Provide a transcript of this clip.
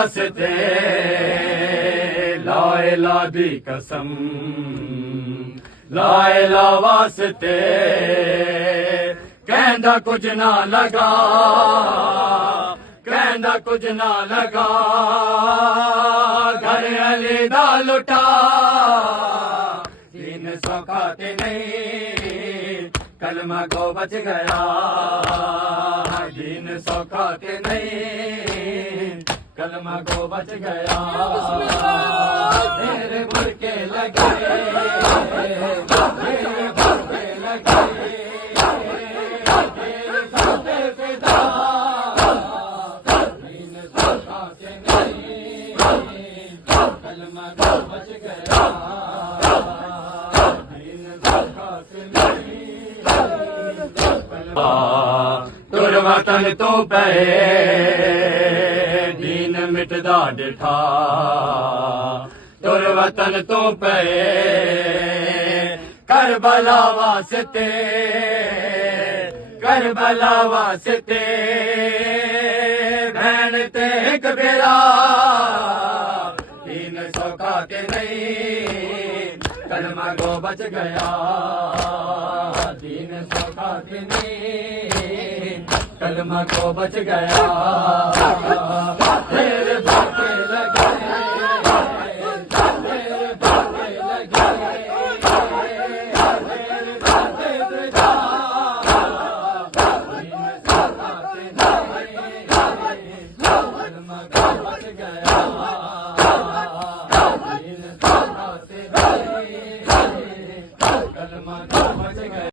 वास्ते ला इलाहा दी कसम, ला इलाहा वास्ते कहंदा कुछ ना लगा, कहंदा कुछ ना लगा, घर अली दा लुटा दीन सौखा ते नहीं, कलमा को बच गया दीन सौखा ते नहीं, कलमा को बच गया। तेरे बुरके लगे, तेरे बुरके लगे, तेरे साथे फिदा दीन सौखा ते नहीं, कलमा को बच गया दीन सौखा ते नहीं। तुर वतन तो पे दीन मिटदा डिठा, तुर वतन तो पे करबला वास्ते, करबला वास्ते भैन ते एक बेरा दीन सौखा ते नहीं, कलमा को बच गया दीन सौखा ते नहीं, कलमा को बच गया।